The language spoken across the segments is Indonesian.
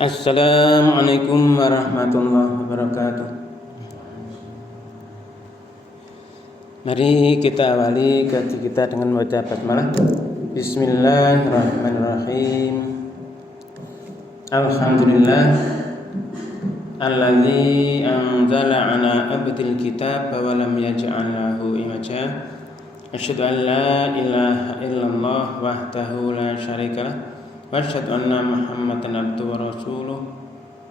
Assalamualaikum warahmatullahi wabarakatuh. Mari kita awali kaji kita dengan membaca basmalah. Bismillahirrahmanirrahim. Alhamdulillah alladzi anzala ala abdil kitab wa lam yaj'al lahu iwaja. Asyhadu an la ilaha illallah wahdahu la syarikalah wa asyhadu anna Muhammadan abduhu wa rasuluh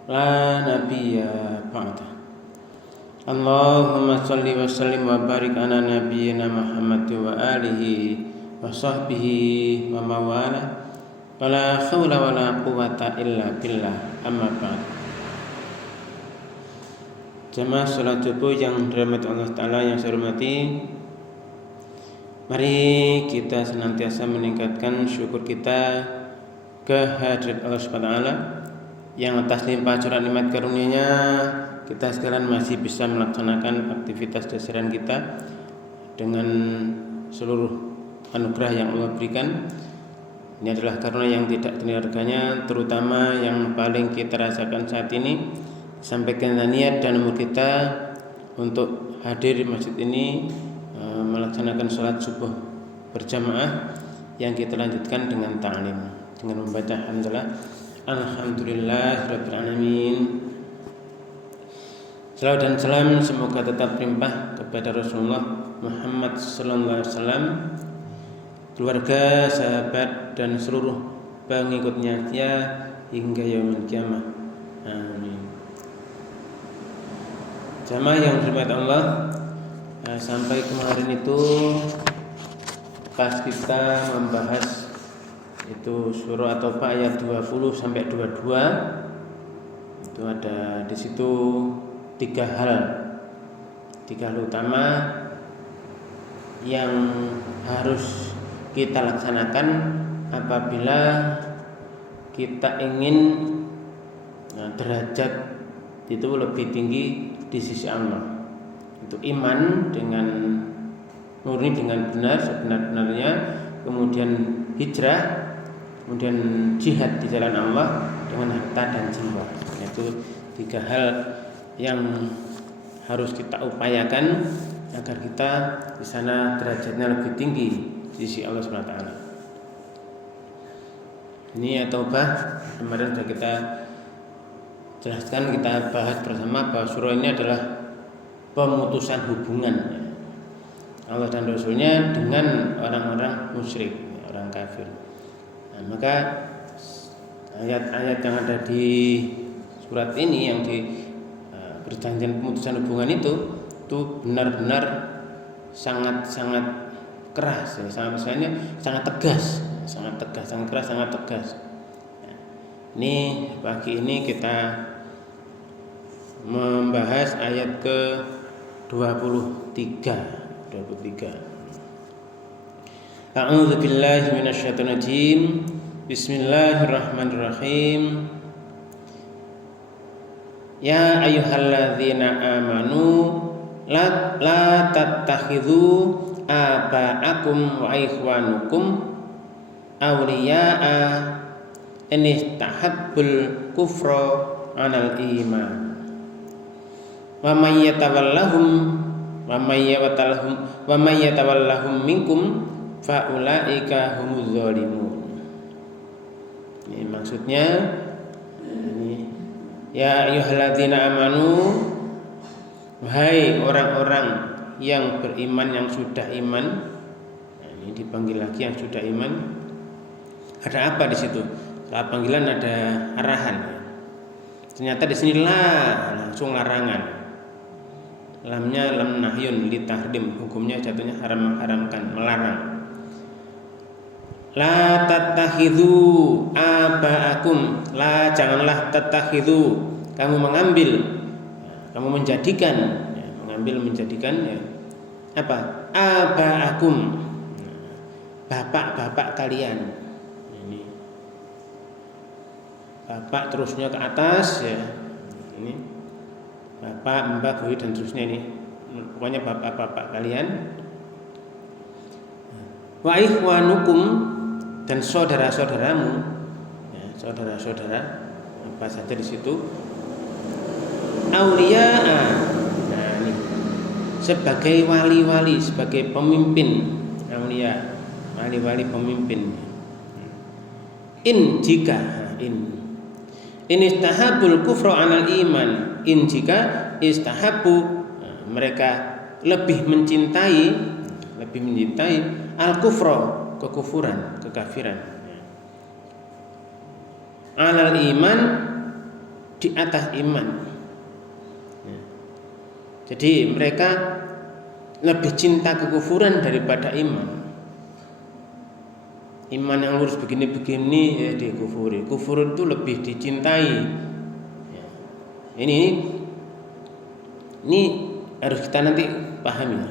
la nabiyya ba'da. Allahumma shalli wa sallim wa barik ala nabiyyina Muhammad wa alihi wa sahbihi wa mawala wa la hawla wa la quwwata illa billah, amma ba'd. Jemaah salat subuh yang dirahmati Allah Ta'ala yang saya hormati, mari kita senantiasa meningkatkan syukur kita kehadirat Allah SWT yang atas limpah curah nikmat karunia-Nya kita sekalian masih bisa melaksanakan aktivitas dasarian kita dengan seluruh anugerah yang Allah berikan. Ini adalah karunia yang tidak ternilai harganya, terutama yang paling kita rasakan saat ini. Sampaikan niat dan umur kita untuk hadir di masjid ini, melaksanakan sholat subuh berjamaah yang kita lanjutkan dengan ta'lim, dengan membaca Alhamdulillah rabbil alamin. Salawat dan salam semoga tetap berlimpah kepada Rasulullah Muhammad sallallahu alaihi wasallam, keluarga, sahabat dan seluruh pengikutnya hingga yaumil qiyamah. Amin. Jamaah yang dirahmati Allah, sampai kemarin itu pas kita membahas itu surah At-Taubah ayat 20 sampai 22, itu ada di situ tiga hal utama yang harus kita laksanakan apabila kita ingin derajat itu lebih tinggi di sisi Allah. Itu iman dengan murni, dengan benar sebenar-benarnya, kemudian hijrah, kemudian jihad di jalan Allah dengan harta dan jiwa. Itu tiga hal yang harus kita upayakan agar kita di sana derajatnya lebih tinggi di sisi Allah SWT. Ini At-Taubah kemarin sudah kita jelaskan, kita bahas bersama bahwa surah ini adalah pemutusan hubungan Allah dan Rasulnya dengan orang-orang musyrik, orang kafir. Nah, maka ayat-ayat yang ada di surat ini yang di perjanjian pemutusan hubungan itu benar-benar sangat-sangat keras, sangat tegas, sangat keras, sangat tegas. Ini pagi ini kita membahas ayat ke 23. A'udzu billahi minasyaitonir rajim. Bismillahirrahmanirrahim. Ya ayyuhalladzina amanu la tattakhidhu aba'akum wa ikhwanukum awliya'a in istahabbul kufra 'alal iman. Wa may yatawallahum minkum fa ulaika humuz zalimun. Ini maksudnya, ya ayyuhalladzina amanu, wahai orang-orang yang beriman, yang sudah iman. Nah, ini dipanggil lagi yang sudah iman. Ada apa di situ? Setelah panggilan ada arahan. Ternyata di sini langsung larangan. Lamnya lam nahyun li tahrim, hukumnya jatuhnya haram, mengharamkan, melarang. La tattakhidhu aba'akum, la janganlah tattakhidhu, kamu mengambil, kamu menjadikan, menjadikan apa? Aba'akum, bapak-bapak kalian. Ini bapak terusnya ke atas ya. Ini bapak, mbak, bui dan terusnya, ini pokoknya bapak-bapak kalian. Wa ikhwanukum, dan saudara-saudaramu, ya, saudara-saudara apa saja di situ. Aulia, nah ini sebagai wali-wali, sebagai pemimpin. Aulia, wali-wali pemimpin. In jika in istahabul kufra 'alal iman. In jika istahabu, mereka lebih mencintai al-kufra, kekufuran, kekafiran. 'Alal iman, di atas iman. Jadi mereka lebih cinta kekufuran daripada iman. Iman yang lurus begini-begini ya dikufuri. Kufur itu lebih dicintai. Ini harus kita nanti pahami.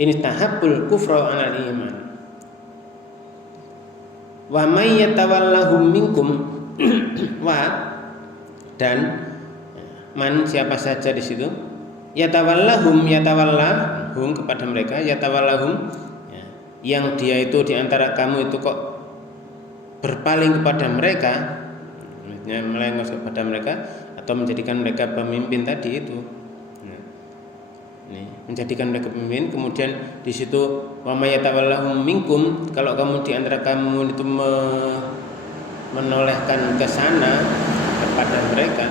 Ini tahabbul kufra 'alal iman. Wa may yatawallahum minkum wa, dan man, siapa saja di situ, yatawallahum kepada mereka, yatawallahum, yang dia itu di antara kamu itu kok berpaling kepada mereka, melengos kepada mereka atau menjadikan mereka pemimpin tadi itu. Menjadikan mereka pemimpin, kemudian di situ wa may yatawallahum minkum, kalau kamu di antara kamu itu menolehkan ke sana kepada mereka,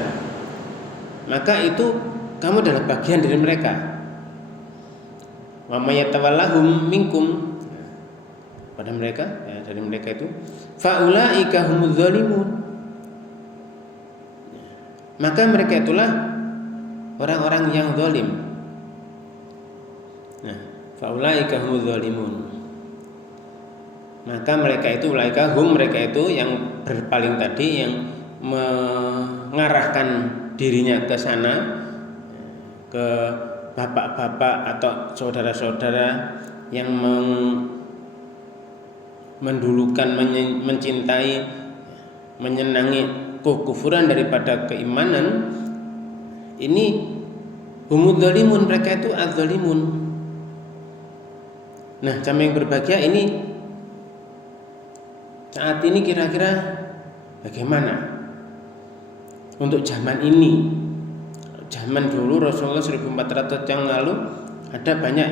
maka itu kamu adalah bagian dari mereka. Wa may yatawallahum minkum, pada mereka, ya, dari mereka itu, faulaika humuz zalimun, maka mereka itulah orang-orang yang zalim. Nah, faulaika humuz zalimun, maka mereka itu, mereka itu yang berpaling tadi, yang mengarahkan dirinya ke sana, ke bapak-bapak atau saudara-saudara yang mendulukan, mencintai, menyenangi kekufuran daripada keimanan. Ini humud zalimun, mereka itu az-zalimun. Nah, jamaah yang berbahagia ini saat ini kira-kira bagaimana untuk zaman ini? Zaman dulu Rasulullah 1400 yang lalu ada banyak,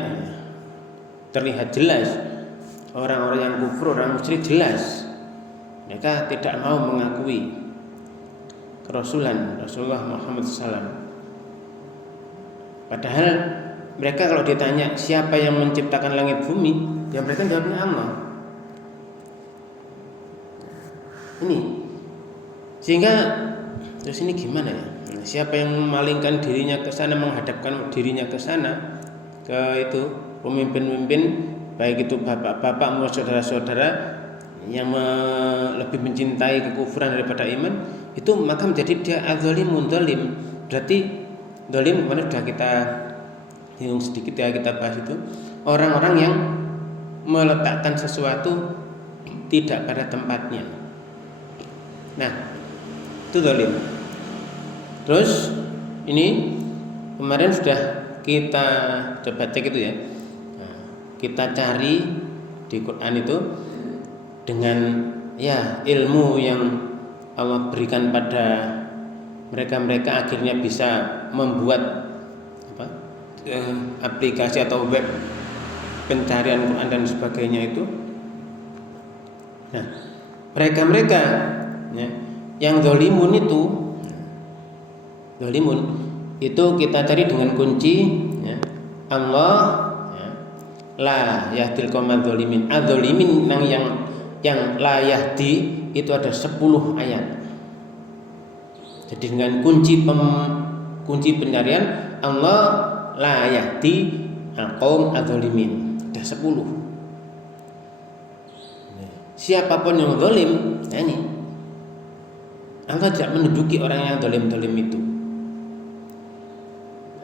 terlihat jelas orang-orang yang kufur, orang musyrik, jelas mereka tidak mau mengakui kerasulan Rasulullah Muhammad SAW. Padahal mereka kalau ditanya siapa yang menciptakan langit bumi, ya mereka jawabnya Allah. Ini sehingga terus ini gimana ya? Siapa yang memalingkan dirinya ke sana, menghadapkan dirinya ke sana, ke itu pemimpin-pemimpin, baik itu bapak-bapak maupun saudara-saudara yang lebih mencintai kekufuran daripada iman, itu maka menjadi dia az-zalimun, zalim. Berarti zalim kemarin sudah kita hitung sedikit ya, kita bahas itu orang-orang yang meletakkan sesuatu tidak pada tempatnya. Nah, itu zalim. Terus ini kemarin sudah kita coba cek itu ya. Kita cari di Quran itu dengan ya ilmu yang Allah berikan pada mereka akhirnya bisa membuat aplikasi atau web pencarian Quran dan sebagainya itu. Nah, mereka ya, yang zalimun itu kita cari dengan kunci ya, Allah ya, la yahdil qaumadz zalimin. Az-zalimin yang la yahdi itu ada 10 ayat. Jadi dengan kunci pencarian Allah la yahdi al-qaum az-zalimin, ada 10. Siapapun yang zalim, nah ini Allah tidak menduduki orang yang zalim itu.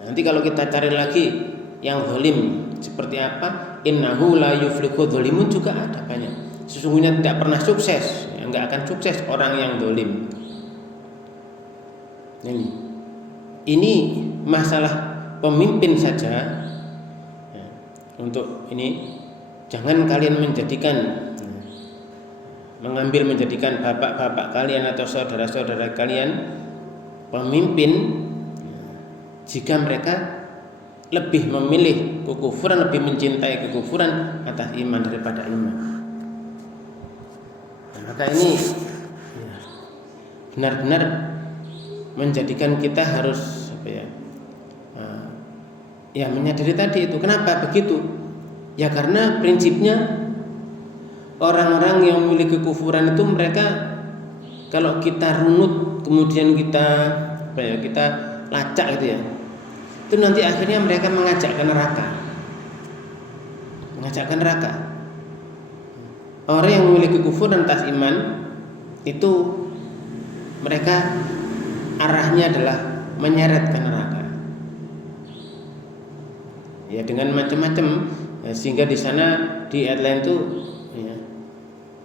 Nanti kalau kita cari lagi yang zalim seperti apa, innahu la yuflihu zalimun juga ada banyak. Sesungguhnya tidak pernah sukses, enggak akan sukses orang yang zalim. Ini masalah pemimpin saja. Untuk ini jangan kalian menjadikan mengambil menjadikan bapak-bapak kalian atau saudara-saudara kalian pemimpin jika mereka lebih memilih kekufuran, lebih mencintai kekufuran atas iman daripada iman. Nah, maka ini benar-benar menjadikan kita harus menyadari tadi itu. Kenapa begitu? Ya karena prinsipnya orang-orang yang memiliki kekufuran itu mereka kalau kita runut kemudian kita lacak gitu ya, itu nanti akhirnya mereka mengajak ke neraka. Orang yang memiliki kekufuran atas iman itu mereka arahnya adalah menyeret ke neraka. Ya dengan macam-macam sehingga di sana di ayat lain itu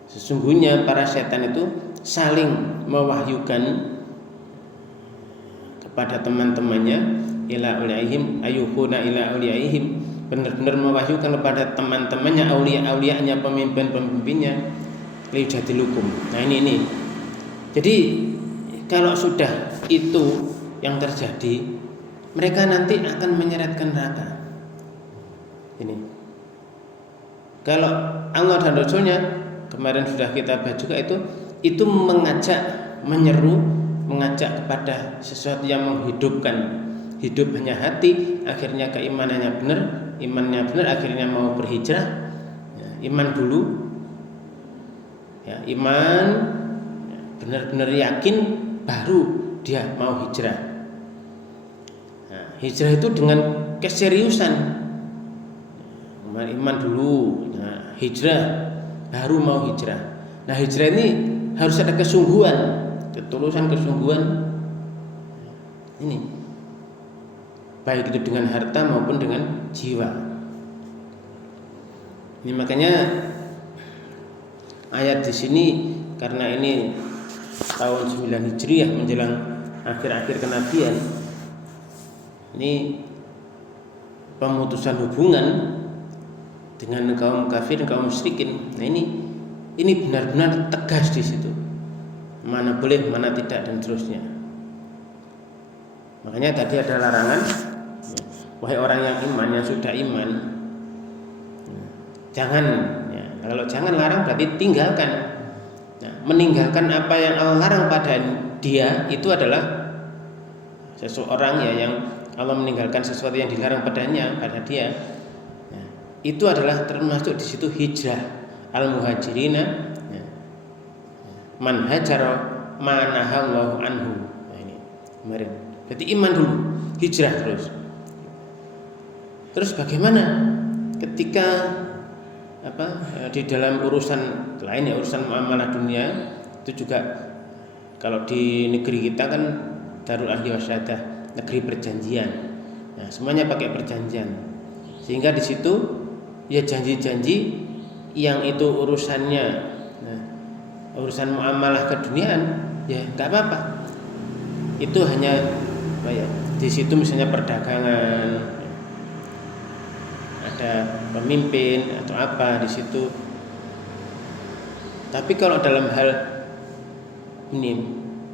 sesungguhnya para setan itu saling mewahyukan kepada teman-temannya ila auliyaihim ayuhuna ila auliyaihim, benar-benar mewahyukan kepada teman-temannya, aulia-aulianya, pemimpin-pemimpinnya liyujadilukum. Nah ini. Jadi kalau sudah itu yang terjadi, mereka nanti akan menyeret ke neraka. Ini. Kalau Allah dan Rasulnya kemarin sudah kita bahas juga itu mengajak, mengajak kepada sesuatu yang menghidupkan. Hidup hanya hati, akhirnya keimanannya benar, imannya benar, akhirnya mau berhijrah. Iman dulu, iman benar-benar yakin, baru dia mau hijrah. Nah, hijrah itu dengan keseriusan. Iman dulu, hijrah, baru mau hijrah. Nah hijrah ini harus ada kesungguhan, ketulusan, kesungguhan. Ini baik itu dengan harta maupun dengan jiwa. Ini makanya ayat di sini karena ini tahun 9 Hijriah menjelang akhir-akhir kenabian. Ini pemutusan hubungan dengan kaum kafir, kaum musyrikin. Nah ini benar-benar tegas di situ. Mana boleh, mana tidak dan seterusnya. Makanya tadi ada larangan, wahai orang yang iman, yang sudah iman, jangan. Kalau jangan larang berarti tinggalkan. Nah, meninggalkan apa yang Allah larang pada dia itu adalah seseorang yang Allah meninggalkan sesuatu yang dilarang padanya, pada dia. Itu adalah termasuk di situ hijrah al-muhajirina man hajara ma nahallahu anhu. Nah ini kemarin. Berarti iman dulu, hijrah terus. Terus bagaimana ketika di dalam urusan lain urusan muamalah dunia itu juga kalau di negeri kita kan Darul Ahli Wasyahadah, negeri perjanjian. Nah, semuanya pakai perjanjian. Sehingga di situ ya janji-janji yang itu urusannya urusan muamalah keduniaan ya nggak apa-apa. Itu hanya di situ misalnya perdagangan, ada pemimpin atau apa di situ. Tapi kalau dalam hal ini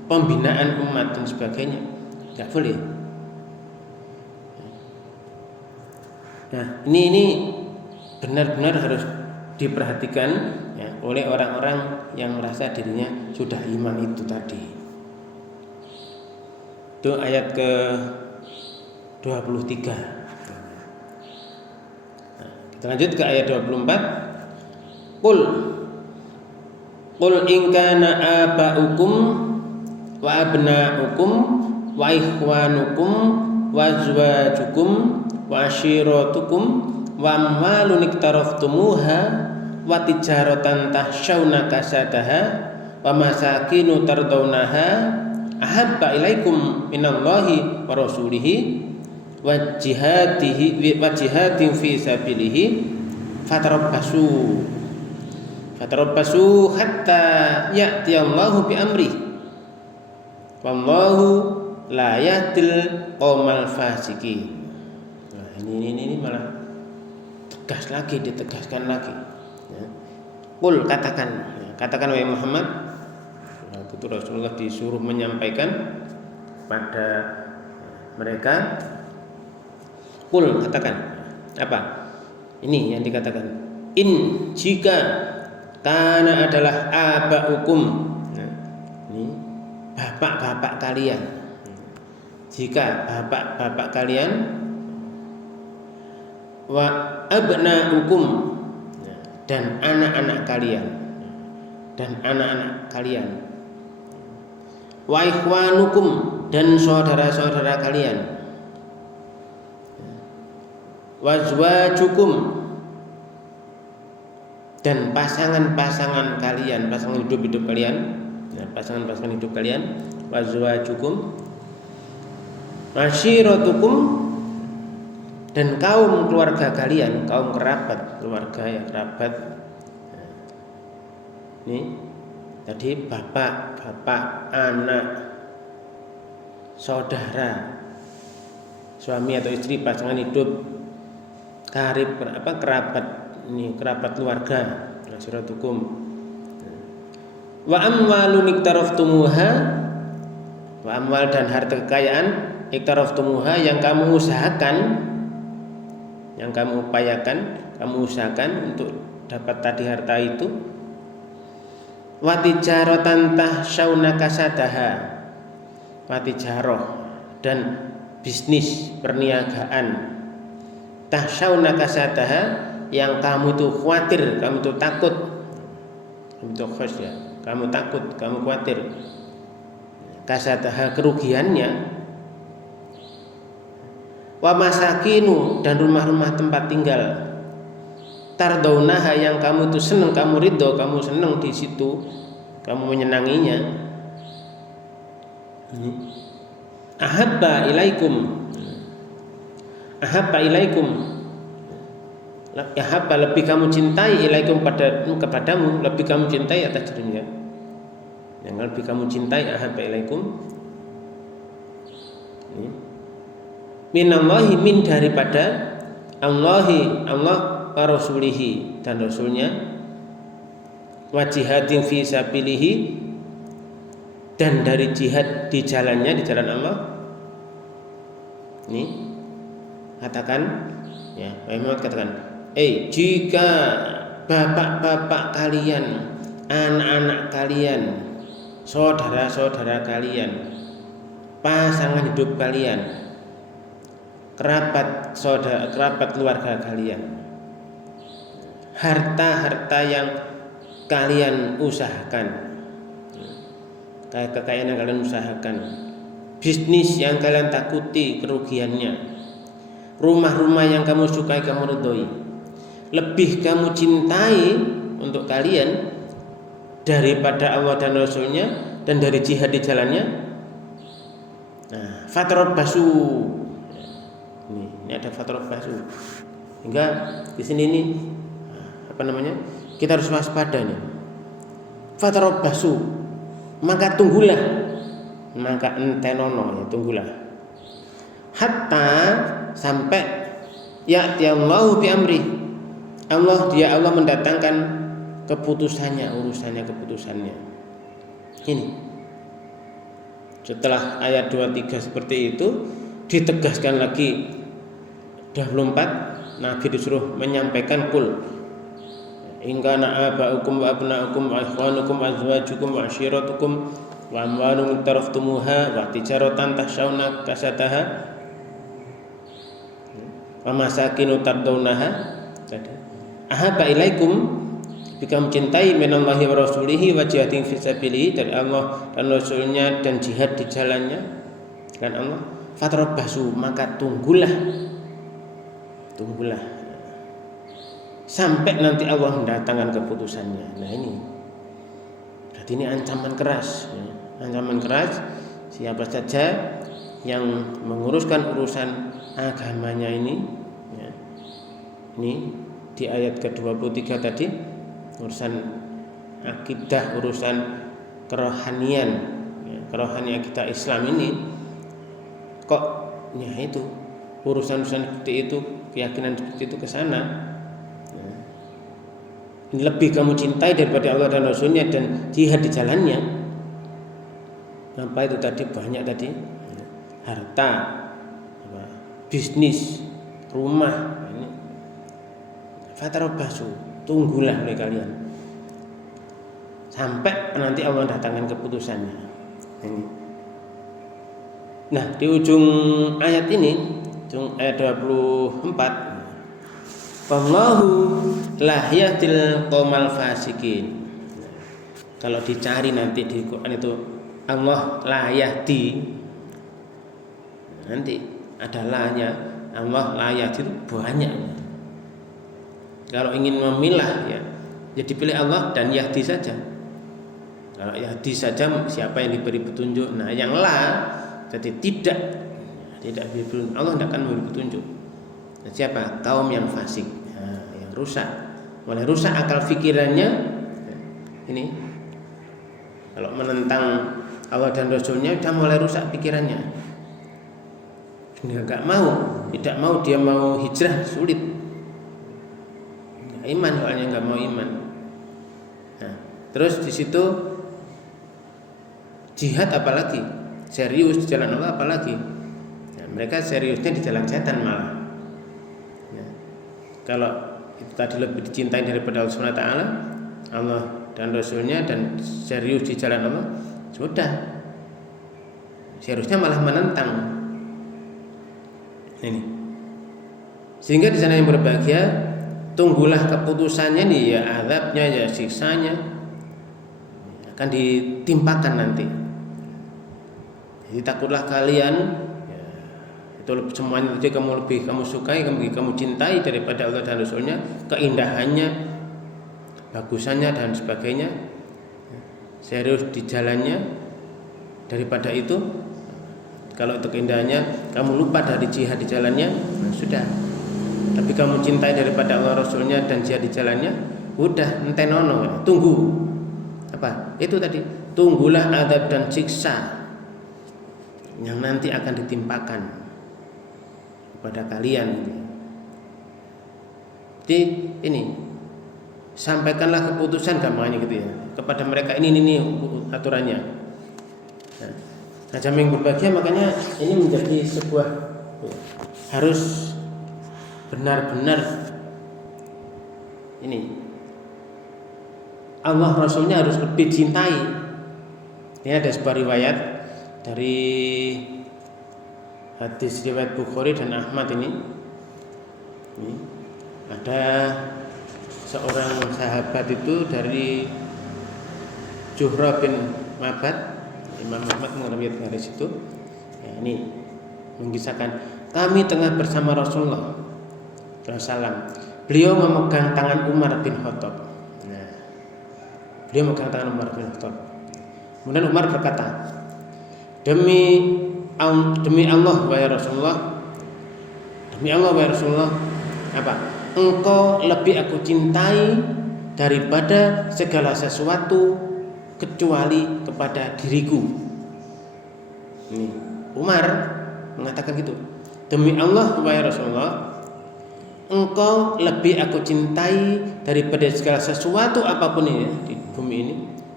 pembinaan umat dan sebagainya nggak boleh. Nah ini benar-benar harus diperhatikan oleh orang-orang yang merasa dirinya sudah iman itu tadi. Itu ayat ke 23. Nah, kita lanjut ke ayat 24. Qul in kana aba'ukum wa abna'ukum wa ikhwanukum wa azwajukum wa ashiratukum wa amwalun iktaraftumuha wa tijaratan tahsyawna kasadaha wa masakinu tardawnaha ahabba ilaikum minallahi wa rasulihi wa jihadin fi sabilihi fatarabbasu hatta ya'tiyallahu bi amri wallahu la yahdil qaumal fasiqin. Nah, ini malah ditegaskan lagi. Qul katakan, katakan wahai Muhammad, waktu itu Rasulullah disuruh menyampaikan pada mereka, qul, katakan apa? Ini yang dikatakan, in, jika, kana adalah abaukum, ini bapak-bapak kalian, jika bapak-bapak kalian, wa abnaukum, dan anak-anak kalian, wa ikhwanukum, dan saudara-saudara kalian, wa azwajukum, dan pasangan-pasangan kalian, pasangan hidup kalian, pasangan-pasangan hidup kalian, wa azwajukum, ashiratukum, dan kaum keluarga kalian, kaum kerabat, keluarga ya kerabat. Ini tadi bapak, anak, saudara, suami atau istri, pasangan hidup, kerabat, ini kerabat keluarga, ashiratukum. Wa amwalun iktaraftumuha, wa amwal, dan harta kekayaan, iktaraftumuha, yang kamu usahakan, yang kamu upayakan, kamu usahakan untuk dapat tadi harta itu. Wa tijaratan tahsyauna kasadaha, wa tijarah, dan bisnis perniagaan, tahsyauna kasadaha, yang kamu itu khawatir, kamu itu takut, kamu itu khasya, kamu takut, kamu khawatir, kasadaha, kerugiannya. Wa masakinu, dan rumah-rumah tempat tinggal, tardaunaha, yang kamu itu senang, kamu ridho, kamu senang di situ, kamu menyenanginya. Ahabba ilaikum, lebih kamu cintai, ilaikum, kepadamu, lebih kamu cintai atas dirinya, yang lebih kamu cintai, ahabba ilaikum, minallahi, min, daripada Allahi, Allah, wa rasulihi, dan rasulnya, wa jihadin fi sabilihi, dan dari jihad di jalannya, di jalan Allah. Ini katakan, ya, Muhammad katakan, jika bapak-bapak kalian, anak-anak kalian, saudara-saudara kalian, pasangan hidup kalian, kerabat keluarga kalian, harta-harta yang kalian usahakan, kekayaan yang kalian usahakan, bisnis yang kalian takuti kerugiannya, rumah-rumah yang kamu sukai, kamu ridhoi, lebih kamu cintai untuk kalian daripada Allah dan Rasulnya dan dari jihad di jalannya. Nah, fatarabbasu, ini ada fatarabbasu, hingga di sini ini kita harus waspada nih. Fatarabbasu, maka tunggulah, maka entenono, ya, tunggulah, hatta, sampai ya'tiyallahu bi amri, Allah mendatangkan keputusannya. Ini setelah ayat 23 seperti itu ditegaskan lagi 24, Nabi disuruh menyampaikan qul in kana aba'ukum wa abna'ukum wa ikhwanukum wa azwajukum wa ashiratukum wa amwalun taraftumuha wa tijaratan tahsyauna kasadaha wa masakinu tardaunaha, ahabba ilaikum, jika mencintai, minallahi wa rasulihi wa jihadin fisabilihi, dari Allah dan Rasulnya dan jihad di jalannya dan Allah. Fatarabbasu, maka tunggulah sampai nanti Allah mendatangkan keputusannya. Nah, ini berarti ini ancaman keras, ya. Ancaman keras siapa saja yang menguruskan urusan agamanya ini, ya. Ini di ayat ke-23 tadi, urusan akidah, urusan kerohanian, ya, kerohanian kita Islam ini kok, ya, itu urusan seperti itu, keyakinan seperti itu ke sana, ya. lebih kamu cintai daripada Allah dan Rasulnya dan jihad di jalannya. Apa itu tadi? Banyak tadi, harta, bisnis, rumah. Ini fatarabbasu, tunggulah oleh kalian sampai nanti Allah datangkan keputusannya. Ini. Nah, di ujung ayat ini, ujung ayat 24, wallahu la yahdil qaumal fasikin. Kalau dicari nanti di Quran itu Allah la yahdi, nanti ada la-nya. Allah la yahdi itu banyak. Kalau ingin memilah ya dipilih Allah dan yahdi saja. Kalau yahdi saja siapa yang diberi petunjuk. Nah, yang la jadi tidak diberi petunjuk. Allah tidak akan memberi petunjuk. Nah, siapa? Kaum yang fasik, yang rusak. Mulai rusak akal pikirannya. Ini kalau menentang Allah dan Rasulnya sudah mulai rusak pikirannya. Dia tidak mau dia mau hijrah sulit. Iman soalnya nggak mau iman. Nah, terus di situ jihad apalagi, serius di jalan Allah apalagi. Nah, mereka seriusnya di jalan setan malah. Nah, kalau itu tadi lebih dicintai daripada Allah SWT, Allah dan Rasulnya dan serius di jalan Allah, sudah seriusnya malah menentang. Ini sehingga di sana yang berbahagia, tunggulah keputusannya nih, ya azabnya ya siksanya akan ditimpakan nanti. Jadi takutlah kalian ya, itu semuanya itu kamu sukai, kamu cintai daripada Allah dan Rasulnya, keindahannya, bagusannya dan sebagainya, serius di jalannya. Daripada itu, kalau untuk keindahannya kamu lupa dari jihad di jalannya, nah sudah. Tapi kamu cintai daripada Allah Rasulnya dan jihad di jalannya, udah entenono, tunggu. Apa? Itu tadi, tunggulah azab dan siksa yang nanti akan ditimpakan kepada kalian. Jadi ini, sampaikanlah keputusan gampangnya gitu ya kepada mereka, ini aturannya. Nah, jamaah yang berbahagia, makanya ini menjadi sebuah harus benar-benar ini Allah Rasulnya harus lebih cintai. Ini ada sebuah riwayat dari hadis riwayat Bukhari dan Ahmad ini ada seorang sahabat itu dari Juhra bin Mabad. Imam Ahmad mengatakan dari situ, ya, ini mengisahkan kami tengah bersama Rasulullah SAW. Beliau memegang tangan Umar bin Khattab. Nah, beliau memegang tangan Umar bin Khattab. Kemudian Umar berkata, demi Allah wahai Rasulullah, demi Allah wahai Rasulullah, apa? Engkau lebih aku cintai daripada segala sesuatu kecuali kepada diriku. Ini Umar mengatakan gitu. Demi Allah wahai Rasulullah, engkau lebih aku cintai daripada segala sesuatu apapun ini di bumi ini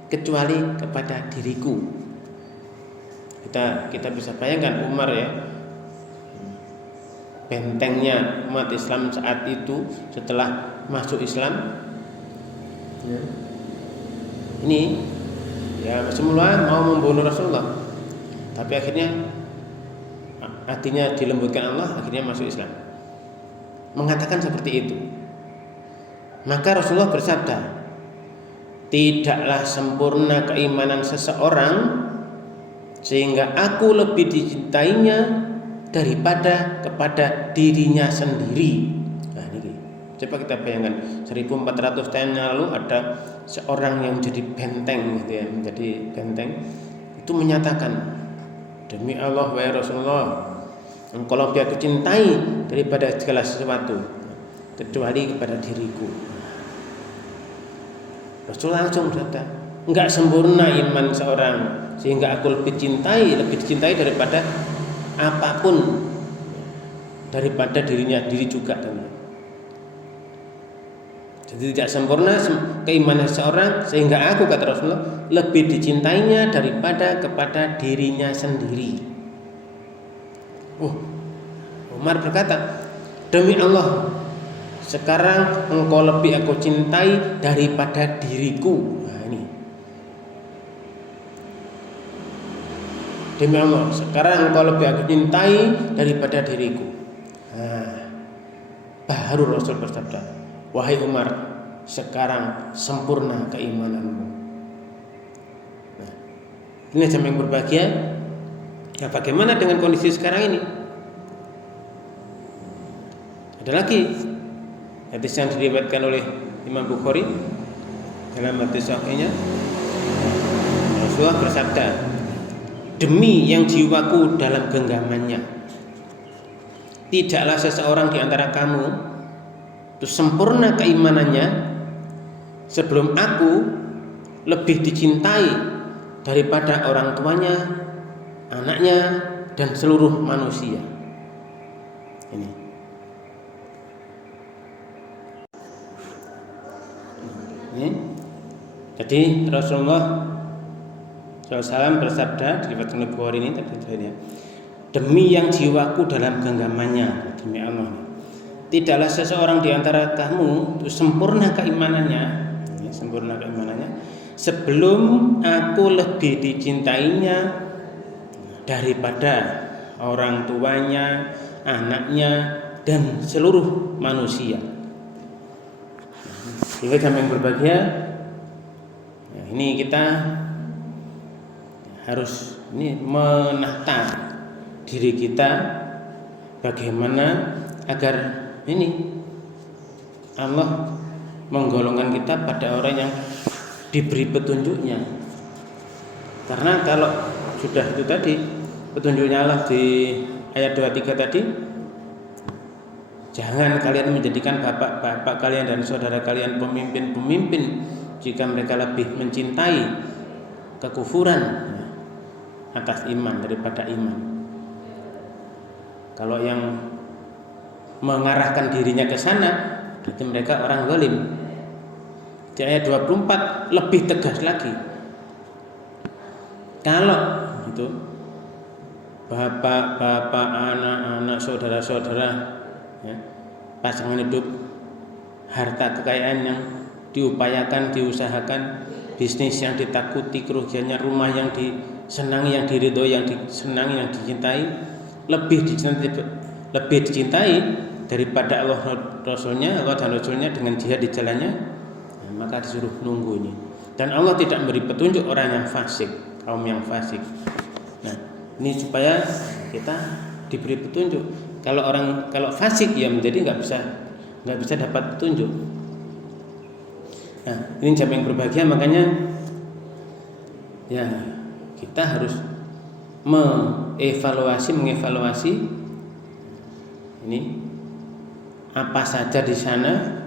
kecuali kepada diriku. Kita bisa bayangkan Umar ya, bentengnya umat Islam saat itu setelah masuk Islam. Ini ya semula mau membunuh Rasulullah, tapi akhirnya hatinya dilembutkan Allah, akhirnya masuk Islam. Mengatakan seperti itu. Maka Rasulullah bersabda, tidaklah sempurna keimanan seseorang sehingga aku lebih dicintainya daripada kepada dirinya sendiri. Nah, ini coba kita bayangkan 1400 tahun yang lalu ada seorang yang menjadi benteng gitu ya, menjadi benteng itu menyatakan, demi Allah wahai Rasulullah, engkau lebih aku cintai daripada segala sesuatu kecuali kepada diriku. Rasulullah langsung berkata, enggak sempurna iman seorang sehingga aku lebih dicintai daripada apapun, daripada diri juga. Jadi tidak sempurna keimanan seseorang sehingga aku, kata Rasulullah, lebih dicintainya daripada kepada dirinya sendiri. Umar berkata, demi Allah, sekarang engkau lebih aku cintai daripada diriku. Nah, ini. Demi Allah, sekarang engkau lebih aku cintai daripada diriku. Nah, baru Rasul bersabda, wahai Umar, sekarang sempurna keimananmu. Nah, ini jamaah yang berbahagia. Nah, bagaimana dengan kondisi sekarang ini? Ada lagi hadis yang diriwayatkan oleh Imam Bukhari dalam hadis sahihnya, Rasulullah bersabda, demi yang jiwaku dalam genggamannya, tidaklah seseorang di antara kamu itu sempurna keimanannya sebelum aku lebih dicintai daripada orang tuanya, anaknya, dan seluruh manusia. Ini. Jadi Rasulullah SAW bersabda di riwayat Bukhari ini tadi, demi yang jiwaku dalam genggamannya, demi Allah, tidaklah seseorang di antara kamu itu sempurna keimanannya sebelum aku lebih dicintainya daripada orang tuanya, anaknya, dan seluruh manusia. Jadi kami yang berbahagia, ini kita harus menata diri kita bagaimana agar Allah menggolongkan kita pada orang yang diberi petunjuknya. Karena kalau sudah itu tadi petunjuknya Allah di ayat 23 tadi, jangan kalian menjadikan bapak-bapak kalian dan saudara kalian pemimpin-pemimpin jika mereka lebih mencintai kekufuran atas iman daripada iman. Kalau yang mengarahkan dirinya ke sana, berarti mereka orang zalim. Di ayat 24 lebih tegas lagi. Kalau itu bapak-bapak, anak-anak, saudara-saudara, pasangan hidup, harta kekayaan yang diupayakan, diusahakan, bisnis yang ditakuti kerugiannya, rumah yang disenangi, yang diridhoi, yang disenangi, yang dicintai, lebih dicintai daripada Allah dan Rasulnya dengan jihad di jalannya, maka disuruh nunggu ini. Dan Allah tidak memberi petunjuk orang yang fasik, kaum yang fasik. Nah, ini supaya kita diberi petunjuk. Kalau fasik ya menjadi nggak bisa dapat petunjuk. Nah, ini jamaah yang berbahagia, makanya ya kita harus mengevaluasi ini apa saja di sana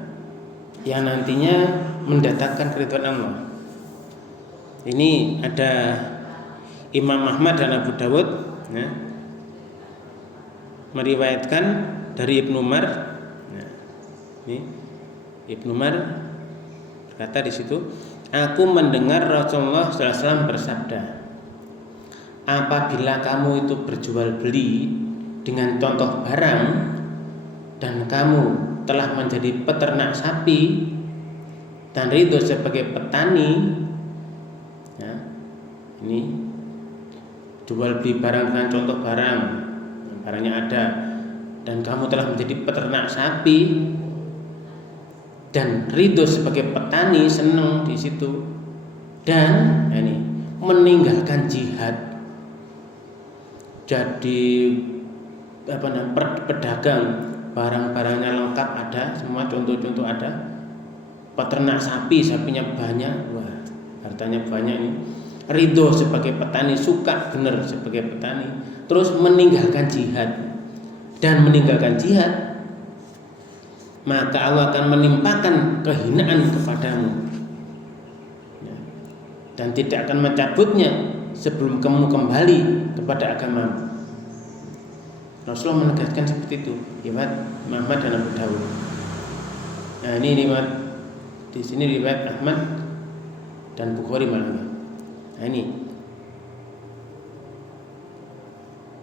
yang nantinya mendatangkan keridhaan Allah. Ini ada Imam Ahmad dan Abu Dawud meriwayatkan dari Ibnu Umar. Ini Ibnu Umar kata di situ, aku mendengar Rasulullah SAW bersabda, apabila kamu itu berjual beli dengan contoh barang dan kamu telah menjadi peternak sapi dan ridho sebagai petani, ini jual beli barang dengan contoh barangnya ada, dan kamu telah menjadi peternak sapi dan ridho sebagai petani, senang di situ, dan meninggalkan jihad, jadi pedagang, barang-barangnya lengkap ada, semua contoh-contoh ada, peternak sapinya banyak, hartanya banyak ini, ridho sebagai petani, suka benar sebagai petani, terus meninggalkan jihad, maka Allah akan menimpakan kehinaan kepadamu dan tidak akan mencabutnya sebelum kamu kembali kepada agamamu. Rasulullah menegaskan seperti itu, riwayat Muhammad dan Abu Dawud. Nah, ini riwayat Di sini riwayat Ahmad dan Bukhari malah. Nah ini.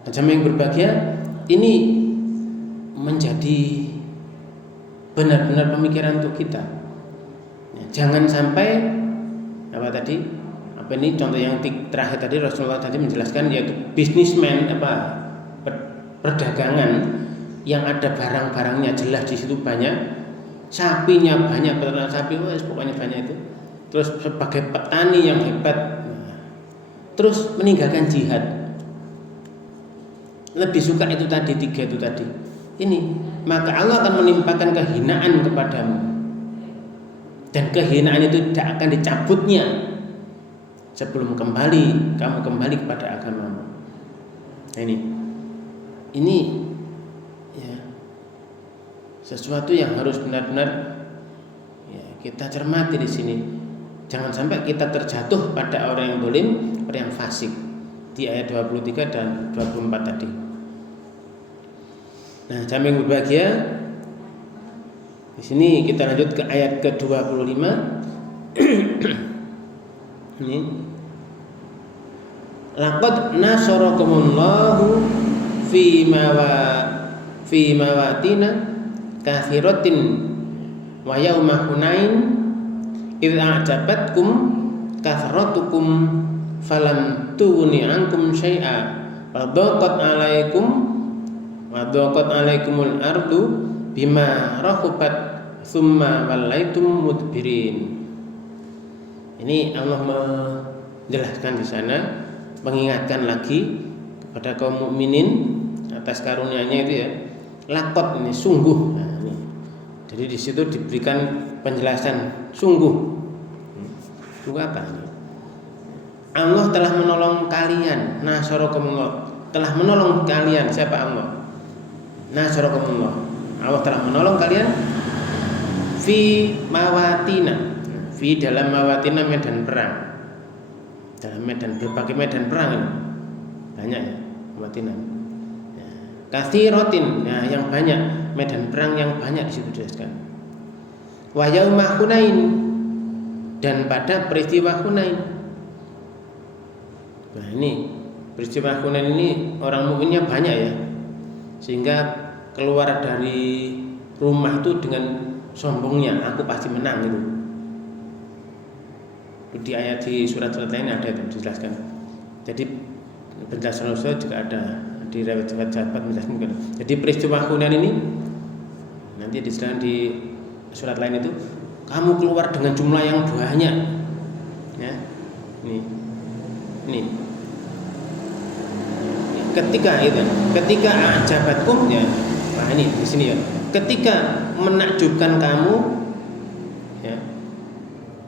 Jamaah yang berbahagia, ini menjadi benar-benar pemikiran untuk kita. Ya, jangan sampai apa tadi? Apa ini contoh yang terakhir tadi Rasulullah tadi menjelaskan yaitu bisnismen perdagangan yang ada barang-barangnya jelas di situ banyak, sapinya banyak, peternak sapi pokoknya banyak itu. Terus sebagai petani yang hebat, terus meninggalkan jihad. Lebih suka itu tadi, 3 itu tadi. Ini, maka Allah akan menimpakan kehinaan kepadamu. Dan kehinaan itu tidak akan dicabutnya sebelum kamu kembali kepada agamamu. Nah, ini ya sesuatu yang harus benar-benar ya, kita cermati di sini. Jangan sampai kita terjatuh pada orang yang zalim, orang yang fasik di ayat 23 dan 24 tadi. Nah, jamaah yang berbahagia, di sini kita lanjut ke ayat ke-25. Ini laqad nasarakumullahu fi mawatina katsiratin wa yauma hunain idz a'jabatkum kathratukum falam tughni ankum syai'a wa dhaqat alaikumul ardu bima rahubat thumma wallaitum mudbirin. Ini Allah menjelaskan di sana, mengingatkan lagi kepada kaum mukminin atas karunia-Nya itu ya. Laqad ini sungguh. Nah, ini. Jadi di situ diberikan penjelasan sungguh. Sungguh apa ini? Allah telah menolong kalian, nasarakumullah. Telah menolong kalian, siapa Allah? Nasarakumullah. Allah telah menolong kalian fi mawatina. Fi dalam mawatina medan perang. Dalam berbagai medan perang ini. Banyak ya, mawatina. Ya. Katsiratin, ya, yang banyak, medan perang yang banyak di situ dijelaskan. Wa yauma Hunain, dan pada peristiwa Hunain. Nah, ini peristiwa Hunain ini orang mukminnya banyak ya. Sehingga keluar dari rumah itu dengan sombongnya, aku pasti menang itu. Di ayat di surat-surat lain ada itu dijelaskan. Jadi penjelasan Rasul juga ada di riwayat sahabat menjelaskan. Jadi peristiwa Hunain ini nanti dijelaskan di surat lain itu, kamu keluar dengan jumlah yang banyak. Ya. Ini. Ketika ajabatkum ya. Nah, ini di sini ya. Ketika menakjubkan kamu ya.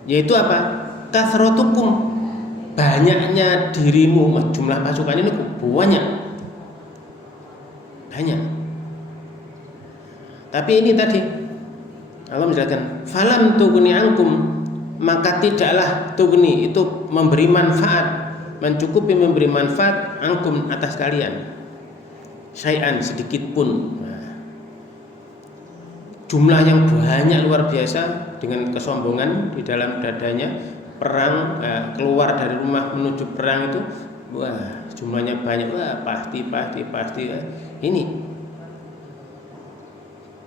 Yaitu apa? Kathratukum, banyaknya dirimu, jumlah pasukan ini banyak. Tapi ini tadi Allah menjelaskan, falam tughni ankum, maka tidaklah tughni itu memberi manfaat, mencukupi memberi manfaat ankum atas kalian, syai'an sedikit pun. Jumlah yang banyak luar biasa dengan kesombongan di dalam dadanya. Perang, keluar dari rumah menuju perang itu, wah jumlahnya banyak, wah pasti. Ini,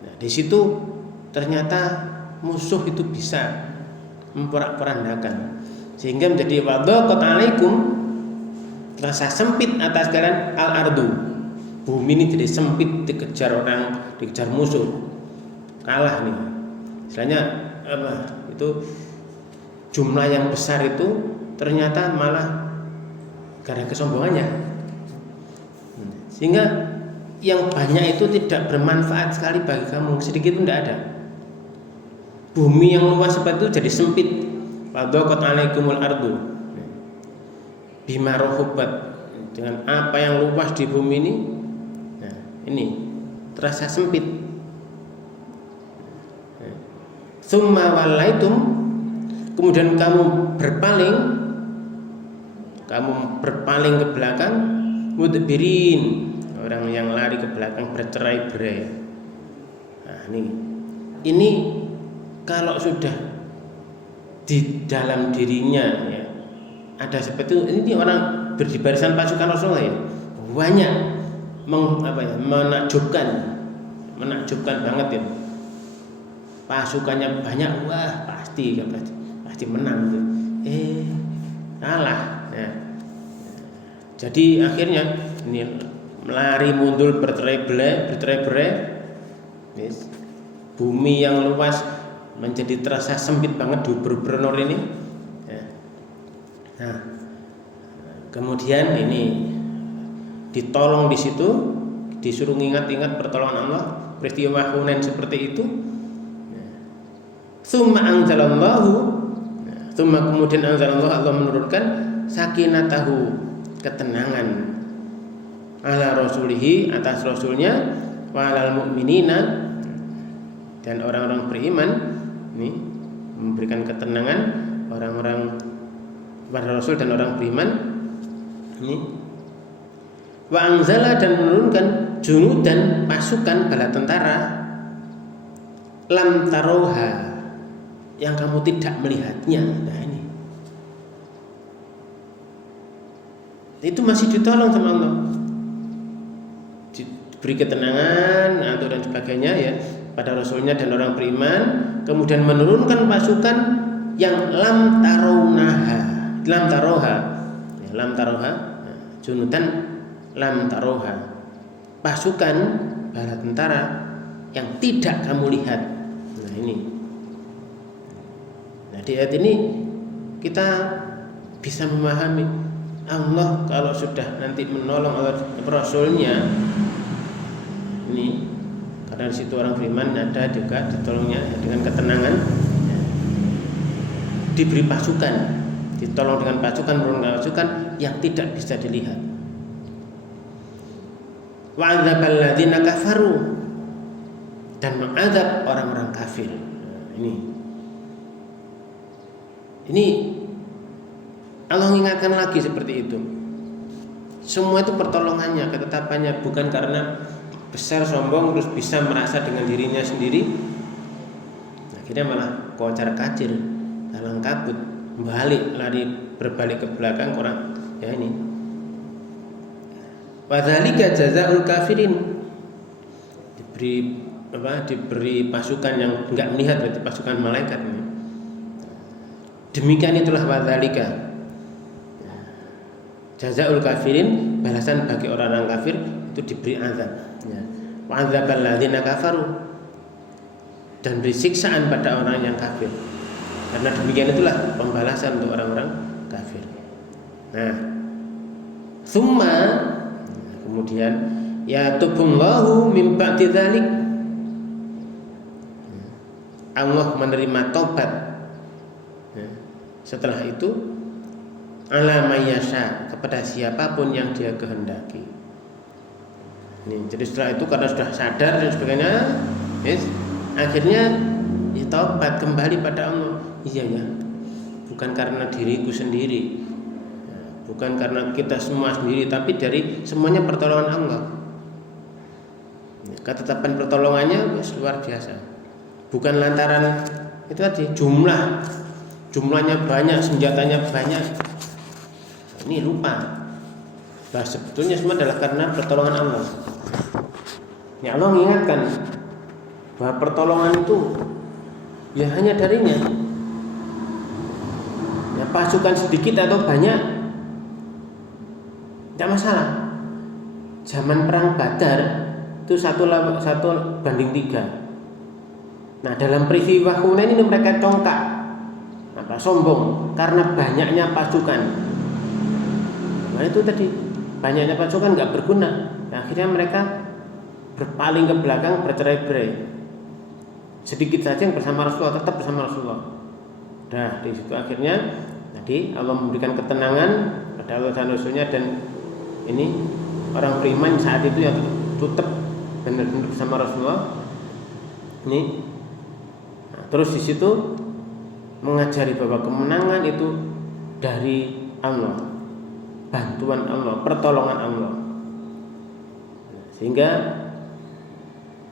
nah, di situ ternyata musuh itu bisa memporak-porandakan sehingga menjadi wadhaqat alaikum, rasa sempit atas kalian al-ardu, bumi ini jadi sempit, dikejar orang, dikejar musuh, kalah nih. Istilahnya apa? Itu jumlah yang besar itu ternyata malah karena kesombongannya, sehingga yang banyak itu tidak bermanfaat sekali bagi kamu, sedikit pun tidak ada. Bumi yang luas seperti itu jadi sempit. Wadhaqat alaikumul ardu bima rahubat, dengan apa yang luas di bumi ini. Nah, ini terasa sempit. Tsumma wallaitum, kemudian kamu berpaling ke belakang, mudbirin, orang yang lari ke belakang, bercerai-berai. Nah, ini kalau sudah di dalam dirinya ya, ada seperti itu. Ini orang di barisan pasukan Rasulullah ya, banyak menakjubkan banget ya. Pasukannya banyak, wah pasti menang tuh. Kalah ya. Jadi akhirnya ini melari mundur bercerai-berai, yes. Bumi yang luas menjadi terasa sempit banget di Bernor ini ya. Nah, kemudian ini ditolong di situ, disuruh ingat-ingat pertolongan Allah, peristiwa Hunain seperti itu. Tsumma kemudian anzalallahu, Allah menurunkan sakinatahu, ketenangan, ala rasulihi, atas rasulnya, wa alal mu'minina, dan orang-orang beriman. Ini memberikan ketenangan orang-orang kepada Rasul dan orang beriman. Ini wa anzala, dan menurunkan junudan, pasukan bala tentara, lam taroha, yang kamu tidak melihatnya. Nah ini itu masih ditolong sama Allah, diberi ketenangan, atur dan sebagainya ya pada Rasulnya dan orang beriman. Kemudian menurunkan pasukan yang lam taroha, junudan lam taroha, pasukan bala tentara yang tidak kamu lihat. Nah ini, nah di ayat ini kita bisa memahami Allah kalau sudah nanti menolong Allah Rasulnya ini, karena di situ orang beriman ada juga ditolongnya dengan ketenangan, diberi pasukan, ditolong dengan pasukan yang tidak bisa dilihat. Wa adzabal ladzina kafaru, dan mengazab orang-orang kafir. Ini Allah mengingatkan lagi seperti itu. Semua itu pertolongannya, ketetapannya, bukan karena besar sombong terus bisa merasa dengan dirinya sendiri. Akhirnya malah kocar kacir, dalam kabut, berbalik ke belakang orang. Ya ini. Wadzalika jazaul kafirin. Diberi pasukan yang enggak melihat, berarti pasukan malaikat. Demikian itulah wadzalika, jazaul kafirin, balasan bagi orang-orang kafir itu diberi azab. Wa adzabal ladzina kafaru, dan beri siksaan pada orang yang kafir. Karena demikian itulah pembalasan untuk orang-orang kafir. Nah, summa, kemudian ya tubullahu min ba'di dzalik, Allah menerima taubat setelah itu ala mayyasha, kepada siapapun yang Dia kehendaki. Ini, jadi setelah itu karena sudah sadar dan sebagainya, yes, akhirnya ya taubat kembali pada Allah. Iya ya, bukan karena diriku sendiri, bukan karena kita semua sendiri, tapi dari semuanya pertolongan Allah. Ketetapan pertolongannya luar biasa. Bukan lantaran itu tadi jumlahnya banyak, senjatanya banyak. Ini lupa. Nah, sebetulnya semua adalah karena pertolongan Allah. Ya, Allah mengingatkan bahwa pertolongan itu ya hanya darinya. Ya, pasukan sedikit atau banyak tidak masalah. Zaman perang Badar itu 1:3. Nah, dalam peristiwa Hunain ini mereka congkak, sombong karena banyaknya pasukan. Nah, itu tadi, banyaknya pasukan nggak berguna. Nah, akhirnya mereka berpaling ke belakang, bercerai-berai. Sedikit saja yang bersama Rasulullah, tetap bersama Rasulullah. Nah, di situ akhirnya tadi Allah memberikan ketenangan pada Allah dan Rasulnya, dan ini orang beriman saat itu yang tetap benar-benar bersama Rasulullah. Ini, nah, terus di situ mengajari bahwa kemenangan itu dari Allah, bantuan Allah, pertolongan Allah. Sehingga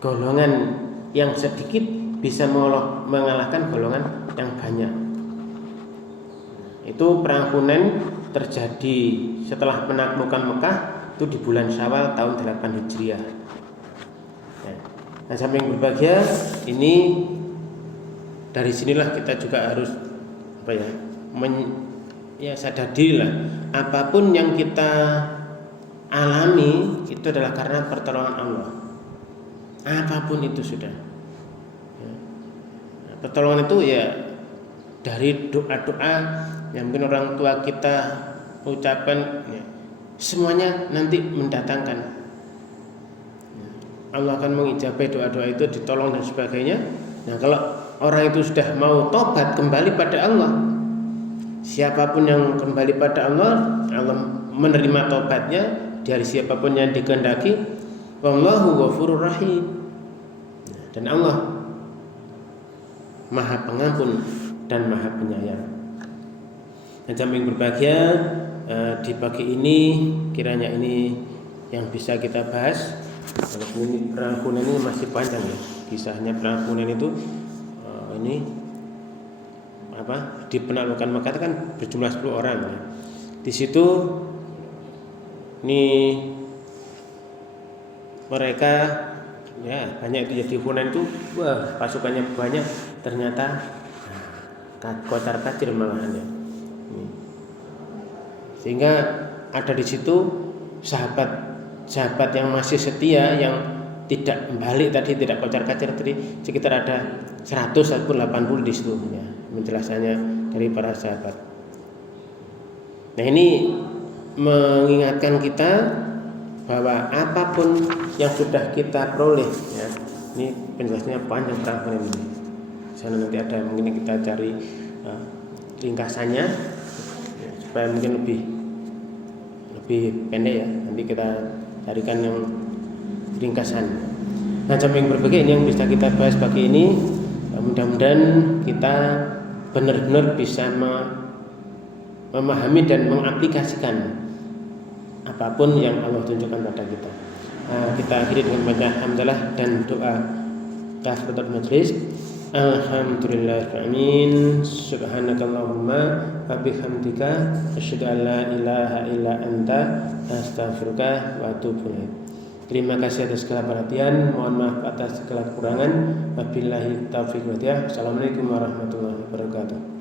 golongan yang sedikit bisa mengalahkan golongan yang banyak. Itu perang Hunain terjadi setelah penaklukan Mekah, itu di bulan Syawal tahun 8 Hijriah. Nah, samping berbahagia ini, dari sinilah kita juga harus sadar diri lah, apapun yang kita alami itu adalah karena pertolongan Allah. Apapun itu sudah. Pertolongan itu ya dari doa-doa yang mungkin orang tua kita ucapkan, semuanya nanti mendatangkan. Allah akan mengijabai doa-doa itu, ditolong dan sebagainya. Nah, kalau orang itu sudah mau tobat kembali pada Allah, siapapun yang kembali pada Allah, Allah menerima tobatnya dari siapapun yang dikehendaki. Wallahu ghafurur rahim. Dan Allah Maha Pengampun dan Maha Penyayang. Dan samping berbahagia, di pagi ini kiranya ini yang bisa kita bahas. Perang Hunain ini masih panjang ya, kisahnya perang Hunain itu di penaklukan Mekah kan berjumlah 10 orang ya. Di situ mereka banyak itu, jadi Hunain itu pasukannya banyak, ternyata kocar kacir malahan ya. Sehingga ada di situ sahabat yang masih setia, yang tidak balik tadi, tidak kocar kacir tadi, sekitar ada 100 ataupun 80 di situ ya, penjelasannya dari para sahabat. Nah, ini mengingatkan kita bahwa apapun yang sudah kita peroleh ya, ini penjelasannya panjang perang ini. Sana nanti ada, mungkin kita cari ringkasannya ya, supaya mungkin lebih pendek ya. Nanti kita carikan yang ringkasan. Nah, samping berbagai ini yang bisa kita bahas pagi ini, mudah-mudahan kita benar-benar bisa memahami dan mengaplikasikan apapun yang Allah tunjukkan pada kita. Kita akhiri dengan baca hamdalah dan doa kafaratul majlis. Alhamdulillahirrahmanirrahim. Subhanakallahumma wa bihamdika asyhadu an la ilaha illa anta astaghfiruka wa atubu ilaik. Terima kasih atas segala perhatian, mohon maaf atas segala kekurangan. Wabillahi taufiq wal hidayah. Assalamualaikum warahmatullahi wabarakatuh.